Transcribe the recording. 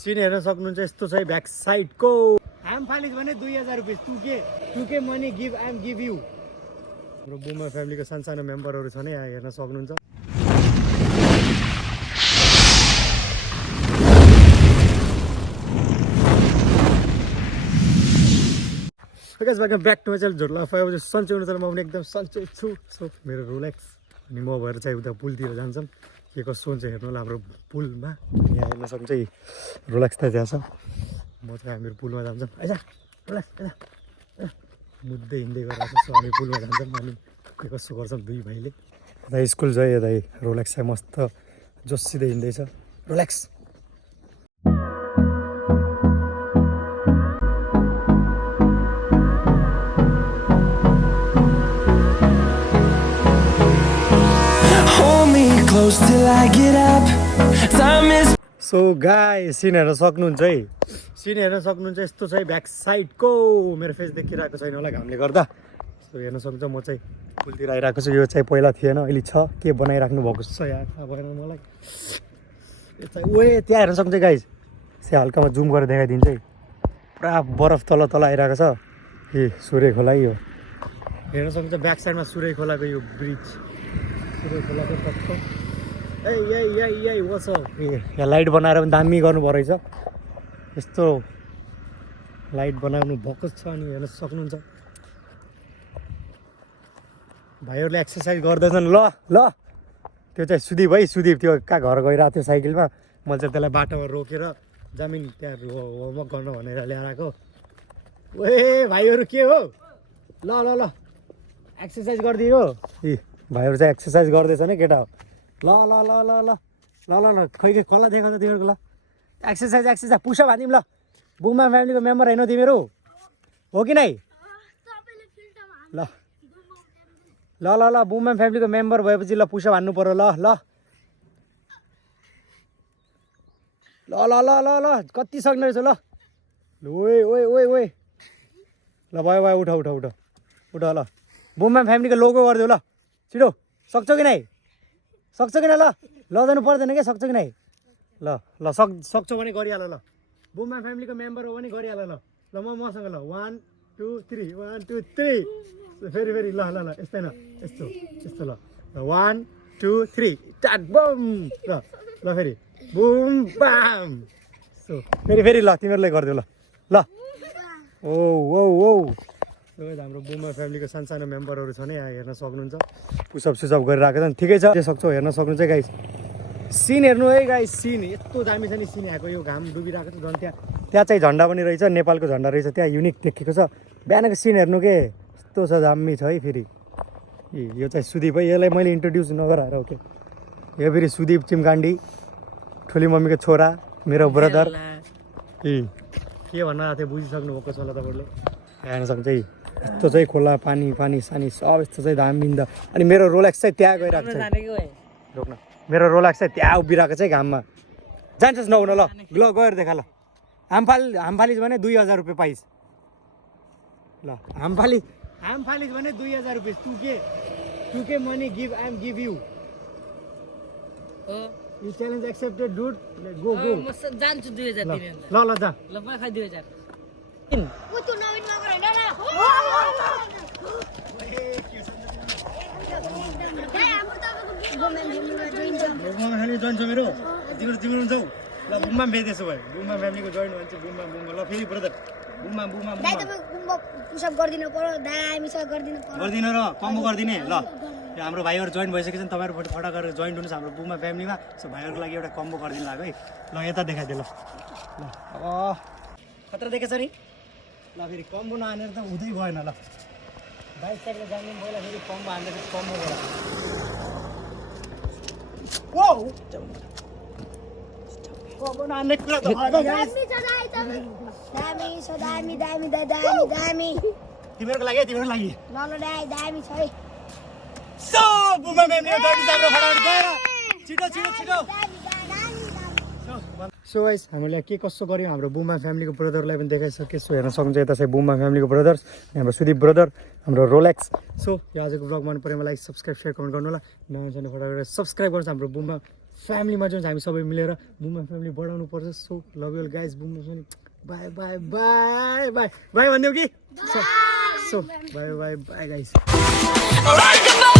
scene हेर्न सक्नुहुन्छ यस्तो छ ब्याक साइडको आम फालिज भने 2000 रुपैयाँ टुके मनी गिभ आम गिभ यु हाम्रो बुमा फ्यामिलीको सानो मेम्बरहरू छन् यहाँ हेर्न सक्नुहुन्छ guys welcome back to my channel झोटला फाइभ सन्चै हुनु म पनि एकदम सन्चै छु सो मेरो रोलेक्स अनि म भएर चाहिँ उता पुलतिर जान्छौँ के कसो हुन्छ हेर्नु होला हाम्रो पुलमा यहाँ हेर्न सक्छ रोलेक्स त त्यहाँ छ म चाहिँ हाम्रो पुलमा जान्छौँ आइज रोलेक्स मुद्दै हिँड्दै गरेर सो हामी पुलमा जान्छौँ अनि के कसो गर्छौँ दुई भाइले यता स्कुल चाहिँ यता रोलेक्स चाहिँ मस्त जोसिँदै हिँड्दैछ रोलेक्स सो गाइस सिन हेर्न सक्नुहुन्छ है सिन हेर्न सक्नुहुन्छ यस्तो चाहिँ ब्याक साइडको मेरो फेस देखिरहेको छैन होला घामले गर्दा सो हेर्न सक्नुहुन्छ म चाहिँ पुलतिर आइरहेको छु यो चाहिँ पहिला थिएन अहिले छ के बनाइराख्नु भएको छ यहाँ थाहा भएन मलाई यो चाहिँ ओए त्यहाँ हेर्न सक्नुहुन्छ गाइस से हल्कामा जुम गरेर देखाइदिन्छ है पुरा बरफ तल आइरहेको छ ए सूर्य खोला यो हेर्न सक्नुहुन्छ ब्याक साइडमा सूर्य खोलाको यो ब्रिज सूर्य खोलाको टक्क यहाँ लाइट बनाएर पनि दामी गर्नुभएको रहेछ यस्तो लाइट बनाउनु भएको छ अनि हेर्न सक्नुहुन्छ भाइहरूले एक्सर्साइज गर्दैछन् ल त्यो चाहिँ सुदीप है सुदीप त्यो कहाँ घर गइरहेको थियो साइकलमा मैले चाहिँ त्यसलाई बाटोमा रोकेर जमिन त्यहाँ होमवर्क गर्नु भनेर ल्याएर आएको ओए भाइहरू के हो ल एक्सर्साइज गरिदियो ए भाइहरू चाहिँ एक्सर्साइज गर्दैछ नि केटा हो ल खै कसलाई देखाउँछ तिमीहरूको ल एक्सर्साइज पुसअप हानिम ल बुमा फ्यामिलीको मेम्बर होइन तिमीहरू हो कि नै ल बुमा फ्यामिलीको मेम्बर भएपछि ल पुसअप हान्नु पर्यो ल कति सक्ने रहेछ ल ओए ल भयो उठ ल बुमा फ्यामिलीको लोगो गरिदेऊ ल छिटो सक्छौ कि नै सक्छ कि न ल लजानु पर्दैन क्या सक्छ कि नै ल सक्छौ भने गरिहाल ल बुमा फ्यामिलीको मेम्बर हो भने गरिहाल ल मसँग ल 1 2 3 1 2 3 फेरि ल यस्तै न यस्तो ल 1 2 3 स्टार्ट बम ल फेरि बुम बाम सो फेरि ल तिमीहरूले गरिदेऊ ल ओ हाम्रो बुमा फ्यामिलीको सानो मेम्बरहरू छन् यहाँ हेर्न सक्नुहुन्छ पुसअप गरिरहेको छन् ठिकै छ सक्छौ हेर्न सक्नुहुन्छ गाइस सिन हेर्नु है गाइस सिन यस्तो दामी छ नि सिन आएको यो घाम डुबिरहेको छ झन् त्यहाँ चाहिँ झन्डा पनि रहेछ नेपालको झन्डा रहेछ त्यहाँ युनिक देखेको छ बिहानको सिन हेर्नु के यस्तो छ दामी छ है फेरि यो चाहिँ सुदीप है यसलाई मैले इन्ट्रोड्युस नगराएर हो के यो फेरि सुदीप चिमकाण्डी ठुली मम्मीको छोरा मेरो ब्रदर के भन्न आएको थियो बुझिसक्नु भएको छ होला तपाईँहरूले हेर्न सक्छ है यस्तो चाहिँ खोला पानी सानी सब यस्तो चाहिँ दामी बिन्द अनि मेरो रोलेक्स चाहिँ त्यहाँ गइरहेको छ रोक्न मेरो रोलेक्स चाहिँ त्यहाँ उभिरहेको छ घाममा जान्छस् नहुन ल गएर देखा ल हामफालिज भने 2000 रुपियाँ पाइस ल हामफालिज भने 2000 रुपियाँ टुके मनी गिभ आम give you you challenge accepted dude go जान्छु 2000 ल जा ल म खाइ 2000 जोइन छ मेरो तिम्रो जाऊ ल बुम्मा भेट्दैछु भाइ बुम्मा फ्यामिलीको जोइन भन्छ बुम्मा ल फेरि ब्रदर बुम्मा पुसअप गर्दिनु पर्यो दामी छ गर्दिनु र कम्बो गरिदिने ल यो हाम्रो भाइहरू जोइन भइसकेछन् तपाईँहरू फटा गरेर जोइन हुनुहोस् हाम्रो बुम्मा फ्यामिलीमा सो भाइहरूको लागि एउटा कम्बो गरिदिनु लाग्यो है ल यता देखाइदियो ल अब खतरा देखेछ नि ल फेरि कम्बो नहानेर त हुँदै भएन ल बाइक साइकल जानु पहिला फेरि कम्बो हान्दाखेरि कम्बो गर कम्बो नहान्ने कुरा त दामी तिमीहरूको लागि दामी छ है सो बुमा फ्यामिलीको जोइन हाम्रो फटाफट गएर छिटो सो गाइस हामीले के कसो गर्यो हाम्रो बुमा फ्यामिलीको ब्रदरलाई पनि देखाइसके सो हेर्न सक्नुहुन्छ यता चाहिँ बुमा फ्यामिलीको ब्रदर्स हाम्रो सुदीप ब्रदर हाम्रो रोलेक्स सो यो आजको ब्लग मन पऱ्यो मलाई सब्सक्राइब सेयर कमेन्ट गर्नु होला नयाँ फटाफट सब्सक्राइब गर्नुहोस् हाम्रो बुमा फ्यामिलीमा जान्छ हामी सबै मिलेर बुममा फ्यामिली बढाउनु पर्छ सो लभ यु गाइज बुममा पनि by by by by by भनिदेऊ कि so by by by guys